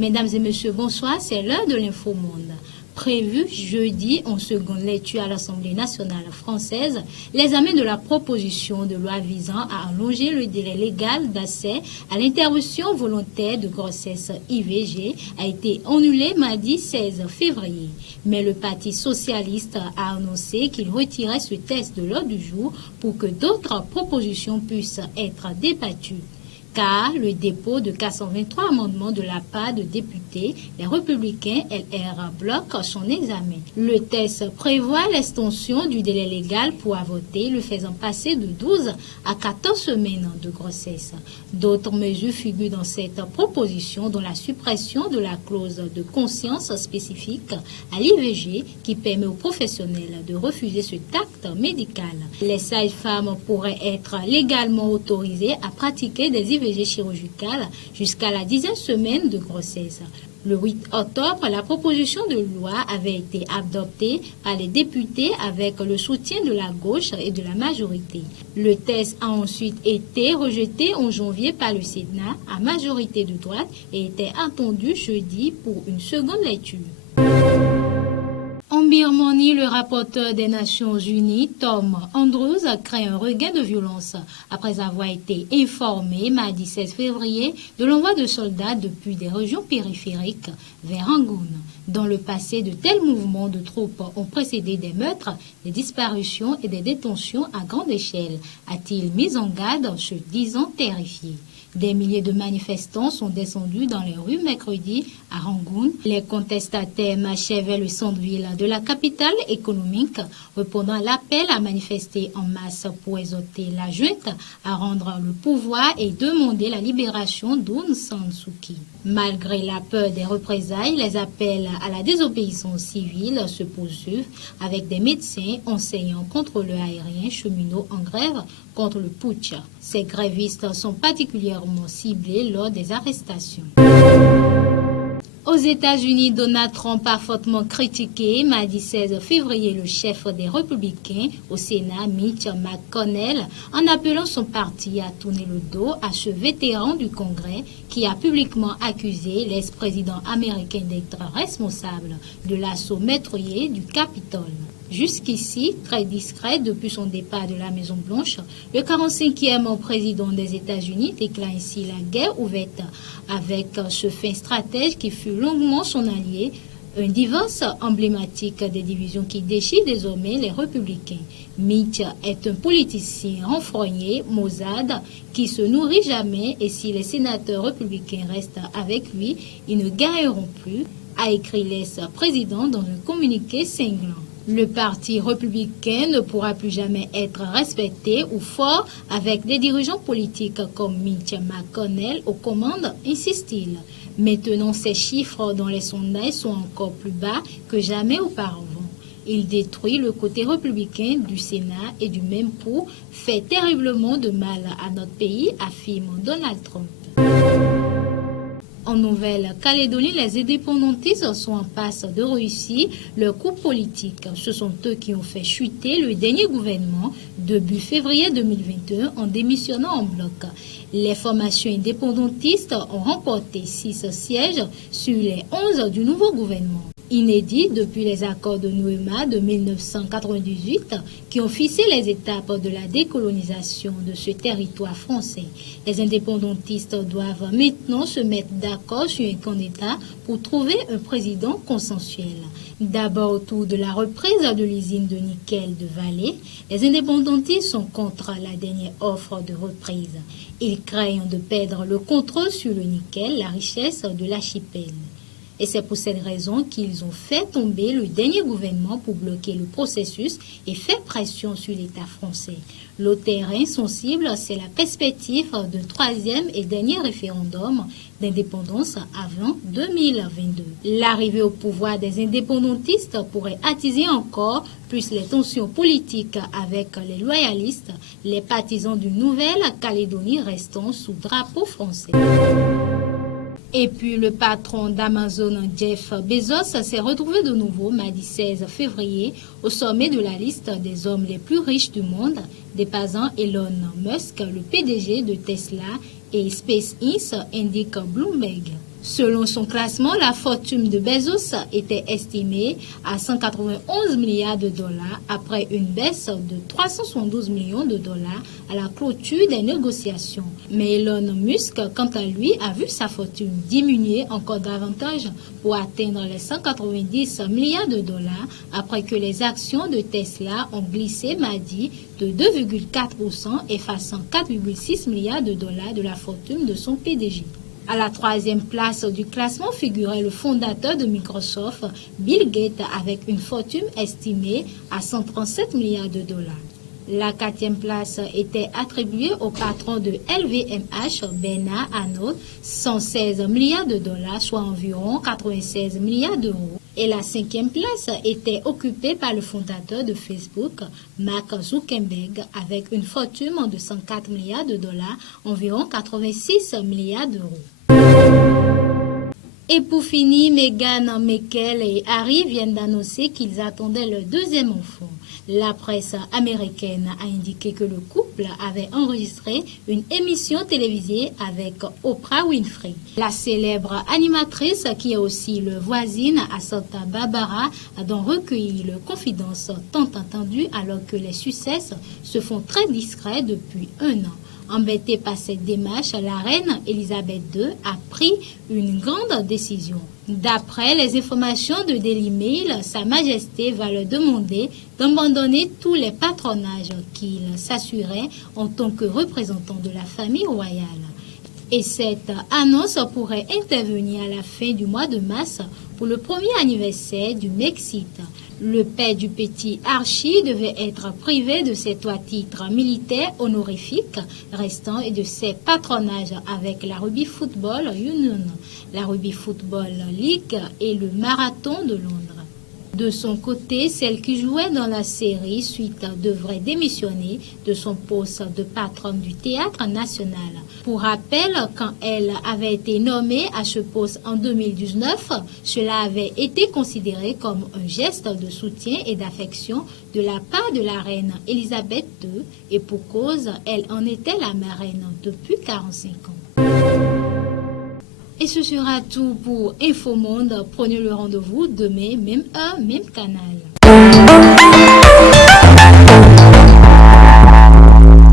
Mesdames et messieurs, bonsoir, c'est l'heure de l'Info Monde. Prévu jeudi en seconde lecture à l'Assemblée nationale française, l'examen de la proposition de loi visant à allonger le délai légal d'accès à l'interruption volontaire de grossesse IVG a été annulé mardi 16 février. Mais le Parti socialiste a annoncé qu'il retirait ce texte de l'ordre du jour pour que d'autres propositions puissent être débattues. Car le dépôt de 423 amendements de la part de députés, les Républicains LR bloquent son examen. Le texte prévoit l'extension du délai légal pour avorter, le faisant passer de 12 à 14 semaines de grossesse. D'autres mesures figurent dans cette proposition, dont la suppression de la clause de conscience spécifique à l'IVG qui permet aux professionnels de refuser cet acte médical. Les sages-femmes pourraient être légalement autorisées à pratiquer des IVG chirurgicales jusqu'à la 10e semaine de grossesse. Le 8 octobre, la proposition de loi avait été adoptée par les députés avec le soutien de la gauche et de la majorité. Le texte a ensuite été rejeté en janvier par le Sénat à majorité de droite et était attendu jeudi pour une seconde lecture. En Birmanie, le rapporteur des Nations Unies, Tom Andrews, crée un regain de violence après avoir été informé mardi 16 février de l'envoi de soldats depuis des régions périphériques vers Rangoon. Dans le passé, de tels mouvements de troupes ont précédé des meurtres, des disparitions et des détentions à grande échelle, a-t-il mis en garde, se disant terrifié. Des milliers de manifestants sont descendus dans les rues mercredi à Rangoon. Les contestataires marchaient vers le centre-ville de la capitale économique, répondant à l'appel à manifester en masse pour exhorter la junte à rendre le pouvoir et demander la libération d'Aung San Suu Kyi. Malgré la peur des représailles, les appels à la désobéissance civile se poursuivent avec des médecins, enseignants, contrôleurs aériens, cheminots en grève contre le putsch. Ces grévistes sont particulièrement ciblés lors des arrestations. Aux États-Unis, Donald Trump a fortement critiqué mardi 16 février le chef des Républicains au Sénat, Mitch McConnell, en appelant son parti à tourner le dos à ce vétéran du Congrès qui a publiquement accusé l'ex-président américain d'être responsable de l'assaut meurtrier du Capitole. Jusqu'ici, très discret depuis son départ de la Maison-Blanche, le 45e président des États-Unis déclare ainsi la guerre ouverte avec ce fin stratège qui fut longuement son allié, un divorce emblématique des divisions qui déchirent désormais les républicains. Mitch est un politicien renfrogné, maussade, qui se nourrit jamais et si les sénateurs républicains restent avec lui, ils ne gagneront plus, a écrit l'ex-président dans un communiqué cinglant. Le parti républicain ne pourra plus jamais être respecté ou fort avec des dirigeants politiques comme Mitch McConnell aux commandes, insiste-t-il. Maintenant, ces chiffres dans les sondages sont encore plus bas que jamais auparavant. Il détruit le côté républicain du Sénat et du même coup fait terriblement de mal à notre pays, affirme Donald Trump. En Nouvelle-Calédonie, les indépendantistes sont en passe de réussir leur coup politique. Ce sont eux qui ont fait chuter le dernier gouvernement début février 2021 en démissionnant en bloc. Les formations indépendantistes ont remporté 6 sièges sur les 11 du nouveau gouvernement. Inédit depuis les accords de Nouéma de 1998 qui ont fixé les étapes de la décolonisation de ce territoire français. Les indépendantistes doivent maintenant se mettre d'accord sur un candidat pour trouver un président consensuel. D'abord autour de la reprise de l'usine de nickel de Vallée, les indépendantistes sont contre la dernière offre de reprise. Ils craignent de perdre le contrôle sur le nickel, la richesse de l'archipel. Et c'est pour cette raison qu'ils ont fait tomber le dernier gouvernement pour bloquer le processus et faire pression sur l'État français. Le terrain sensible, c'est la perspective d'un 3e et dernier référendum d'indépendance avant 2022. L'arrivée au pouvoir des indépendantistes pourrait attiser encore plus les tensions politiques avec les loyalistes, les partisans d'une Nouvelle-Calédonie restant sous drapeau français. Et puis le patron d'Amazon, Jeff Bezos, s'est retrouvé de nouveau mardi 16 février au sommet de la liste des hommes les plus riches du monde, dépassant Elon Musk, le PDG de Tesla et SpaceX, indique Bloomberg. Selon son classement, la fortune de Bezos était estimée à 191 milliards de dollars après une baisse de 372 millions de dollars à la clôture des négociations. Mais Elon Musk, quant à lui, a vu sa fortune diminuer encore davantage pour atteindre les 190 milliards de dollars après que les actions de Tesla ont glissé mardi de 2,4%, effaçant 4,6 milliards de dollars de la fortune de son PDG. À la troisième place du classement figurait le fondateur de Microsoft, Bill Gates, avec une fortune estimée à 137 milliards de dollars. La quatrième place était attribuée au patron de LVMH, Bernard Arnault, 116 milliards de dollars, soit environ 96 milliards d'euros. Et la cinquième place était occupée par le fondateur de Facebook, Mark Zuckerberg, avec une fortune de 104 milliards de dollars, environ 86 milliards d'euros. Et pour finir, Meghan Markle et Harry viennent d'annoncer qu'ils attendaient leur deuxième enfant. La presse américaine a indiqué que le couple avait enregistré une émission télévisée avec Oprah Winfrey. La célèbre animatrice, qui est aussi le voisine à Santa Barbara, a donc recueilli leurs confidences tant attendues alors que les succès se font très discrets depuis un an. Embêtée par cette démarche, la reine Elisabeth II a pris une grande décision. D'après les informations de Daily Mail, Sa Majesté va leur demander d'abandonner tous les patronages qu'ils s'assuraient en tant que représentants de la famille royale. Et cette annonce pourrait intervenir à la fin du mois de mars pour le premier anniversaire du Brexit. Le père du petit Archie devait être privé de ses 3 titres militaires honorifiques restants et de ses patronages avec la Rugby Football Union, la Rugby Football League et le Marathon de Londres. De son côté, celle qui jouait dans la série Suite devrait démissionner de son poste de patronne du Théâtre National. Pour rappel, quand elle avait été nommée à ce poste en 2019, cela avait été considéré comme un geste de soutien et d'affection de la part de la reine Elisabeth II et pour cause, elle en était la marraine depuis 45 ans. Et ce sera tout pour Infomonde. Prenez le rendez-vous demain, même heure, même canal.